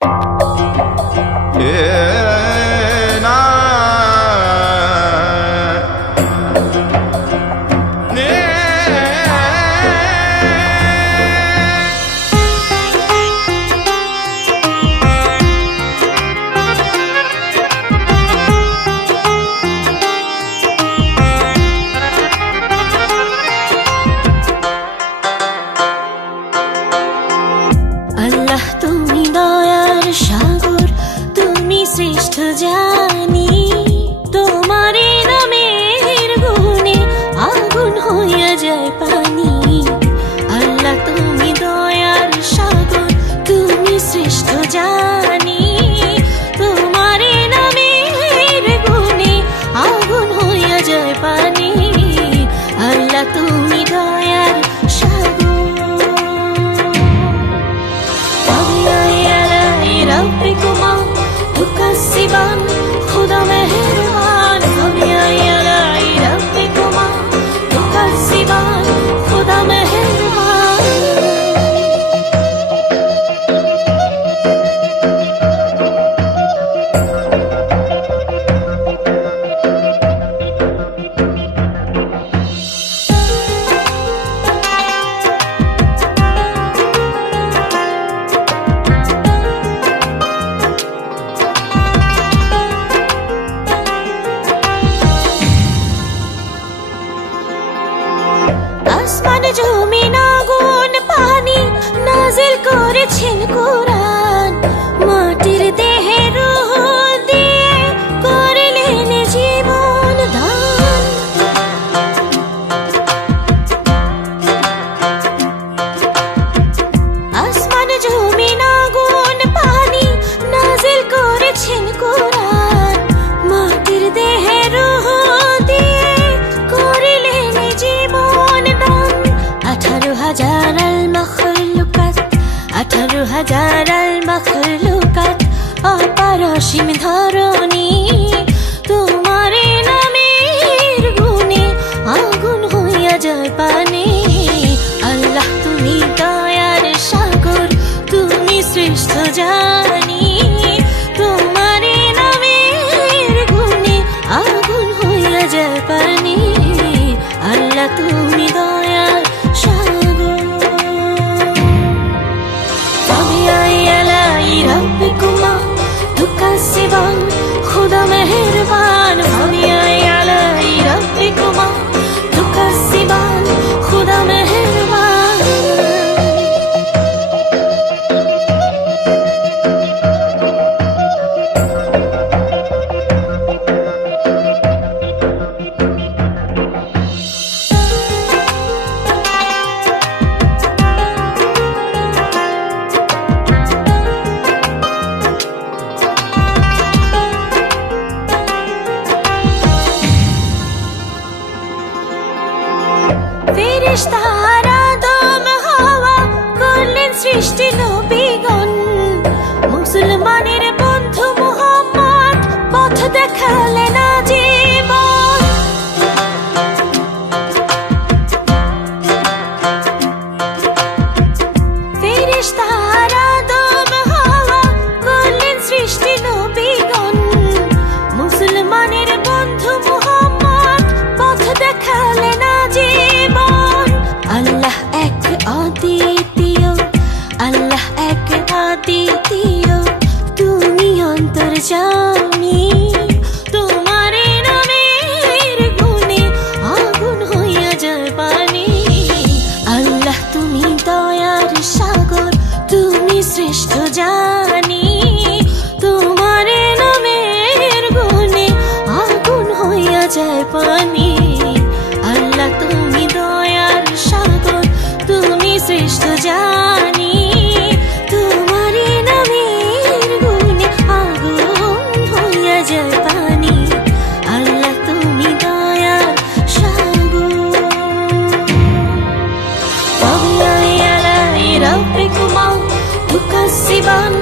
আল্লাহ তুমি দয়ার সাগর, তুমি শ্রেষ্ঠ জানি। তোমার নামের গুণে আগুন হইয়া যায় পানি। আল্লাহ তুমি দয়ার সাগর, তুমি শ্রেষ্ঠ জানি। তোমার নামের গুণে আগুন হইয়া যায় পানি। আল্লাহ তুমি দয়ার ربكما تكذبان خدا مهربان فبأي آلاء ربكما تكذبان خدا مهربان আসমান জমিন আগুন পানি নাজিল করেছেন কোরআন। মাটির দেহে রূহ দিয়ে করলেন জীবন দান। আসমান জমিন আগুন পানি নাজিল করেছেন কোরআন। মাটির দেহে রূহ দিয়ে করলেন জীবন দান। 18,000 المخلوقات 18,000 المخلوقات অপার অসীম ধরণী। তোমার নামের গুণে আগুন হইয়া যায় পানি। আল্লাহ তুমি দয়ার সাগর, তুমি শ্রেষ্ঠ জানি। তোমার নামের গুণে আগুন হইয়া যায় পানি। আল্লাহ তুমি দয়ার সাগর। فبأي آلاء ربكما تكذبان خدا مهربان فبأي آلاء ربكما تكذبان خدا مهربان ফেরেশতারা আদম হাওয়া করলেন সৃষ্টি নবীগণ। মুসলমানের বন্ধু মুহাম্মদ পথ দেখালেন আজীবন। ফেরেশতারা আদম হাওয়া করলেন সৃষ্টি নবীগণ। মুসলমানের বন্ধু মুহাম্মদ পথ দেখালেন আজীবন। আল্লাহ এক অদ্বিতীয়, আল্লাহ এক অদ্বিতীয়, তুমি অন্তর্যামী। তোমার নামের গুণে আগুন হইয়া যায় পানি। আল্লাহ তুমি দয়ার সাগর, তুমি শ্রেষ্ঠ জানি। তোমার নামের গুণে আগুন হইয়া যায় পানি। আল্লাহ তুমি দয়ার সাগর, তুমি শ্রেষ্ঠ জানি। তোমার নামের গুণে আগুন হইয়া যায় পানি। আল্লাহ তুমি দয়ার সাগর। فبأي آلاء ربكما تكذبان